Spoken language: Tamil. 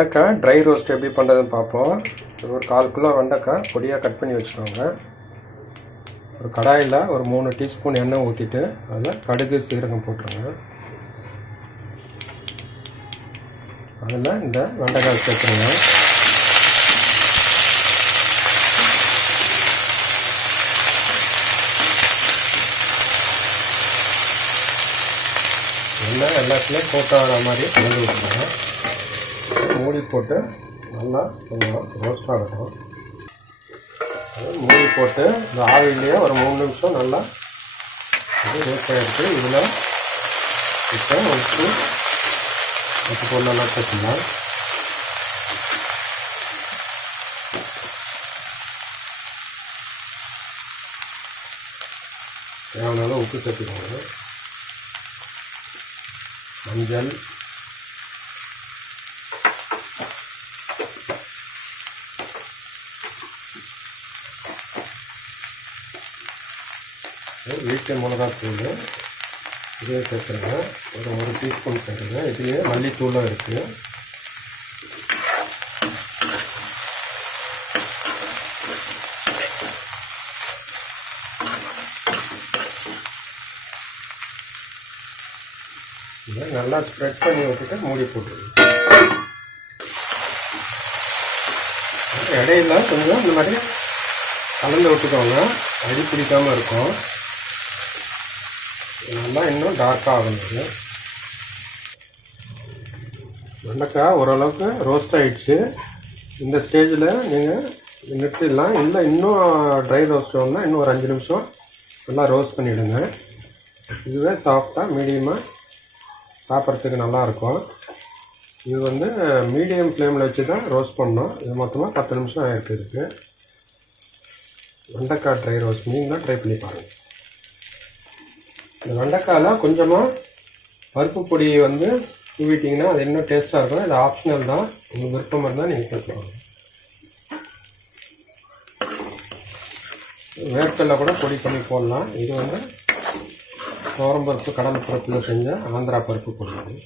வெண்டைக்காய் ட்ரை ரோஸ்ட் எப்படி பண்ணுறதுன்னு பார்ப்போம். ஒரு 1/4 கிலோ வெண்டைக்காய் பொடியாக கட் பண்ணி வச்சுக்கோங்க. ஒரு கடாயில் ஒரு 3 டீஸ்பூன் எண்ணெய் ஊற்றிட்டு அதில் கடுகு சீரகம் போட்டுருங்க. அதில் இந்த வெண்டைக்காய் சேர்த்துருங்க. எண்ணெய் எல்லாத்துலேயும் போட்டாகிற மாதிரி கலந்து விட்டுருங்க. மூடி போட்டு நல்லா கொஞ்சம் ரோஸ்ட் ஆகட்டும். மூடி போட்டு இந்த ஆவிலேயே ஒரு 3 நிமிஷம் நல்லா ரோஸ்ட் ஆகிடுச்சு. இதில் இப்போ உப்பு பொருளெல்லாம் சேர்த்துக்கலாம். தேவையான உப்பு சேர்த்துக்கோங்க. மஞ்சள், வீட்டு மிளகாத்தூள் இதே சேர்த்துருங்க. ஒரு 1 டீஸ்பூன் சேர்த்துருங்க. இதுலேயே மல்லித்தூளும் இருக்குது. இதை நல்லா ஸ்ப்ரெட் பண்ணி விட்டுட்டு மூடி போட்டுருங்க. இடையில கொஞ்சம் இந்த மாதிரி கலந்து விட்டுக்கோங்க, அடி பிடிக்காமல் இருக்கும். நல்லா இன்னும் டார்க்காக ஆகணும். வெண்டைக்காய் ஓரளவுக்கு ரோஸ்ட் ஆகிடுச்சு. இந்த ஸ்டேஜில் நீங்கள் நிறுத்திடலாம். இல்லை இன்னும் ட்ரை ரோஸ்ட் வேணும்னா இன்னும் ஒரு 5 நிமிஷம் நல்லா ரோஸ்ட் பண்ணிவிடுங்க. இதுவே சாஃப்டாக மீடியமாக சாப்பிட்றதுக்கு நல்லாயிருக்கும். இது மீடியம் ஃப்ளேமில் வச்சு தான் ரோஸ்ட் பண்ணோம். இது மொத்தமாக 10 நிமிஷம் ஆகிருக்கு. இருக்குது வெண்டைக்காய் ட்ரை ரோஸ்ட் நீங்களும் ட்ரை பண்ணி பாருங்கள். இந்த வெண்டைக்காயில் கொஞ்சமாக பருப்பு பொடி தூவிட்டிங்கன்னா அது இன்னும் டேஸ்ட்டாக இருக்கும். இது ஆப்ஷனல் தான், உங்களுக்கு விருப்பம் இருந்தால் நீங்கள் சேர்த்துக்கோங்க. வேர்க்கடலை கூட பொடி பண்ணி போடலாம். இது துவரம் பருப்பு கடலை பருப்பில் செஞ்ச ஆந்திரா பருப்பு பொடி.